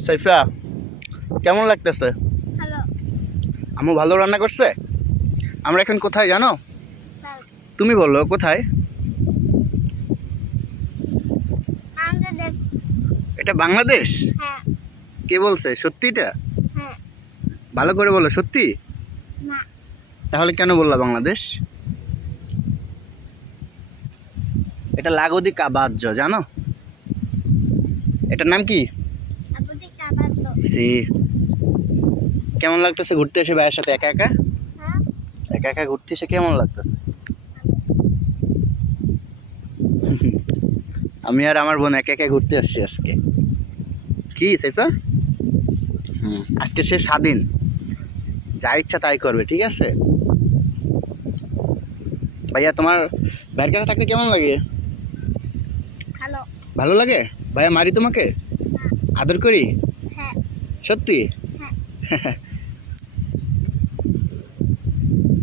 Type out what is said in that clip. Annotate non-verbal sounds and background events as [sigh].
সাইফা কেমন লাগতেছে? আমু ভালো রান্না করছে? আমরা এখন কোথায় জানো? তুমি বলো কোথায়? এটা বাংলাদেশ? হ্যাঁ। কে বলছে? সত্যিটা? হ্যাঁ। ভালো করে বলো সত্যি? তাহলে কেন বললা বাংলাদেশ? এটা লাগোদি কাবাজ্য জানো? এটার নাম কি? জি। কেমন লাগতেছে ঘুরতে এসে ভাইয়ের সাথে? একা একা? হ্যাঁ। একা একা ঘুরতে এসে কেমন লাগতেছে? আমি আর আমার বোন একা একা ঘুরতে আসছি আজকে। কি সাইফা? হুম। আজকে সে স্বাধীন। যা ইচ্ছা তাই করবে ঠিক আছে? ভাইয়া তোমার ভাইয়ের কাছে থাকতে কেমন লাগে? হ্যালো ভালো লাগে? ভাইয়া মারি তোমাকে? আদর করি? হ্যাঁ সত্যি? হ্যাঁ। [laughs]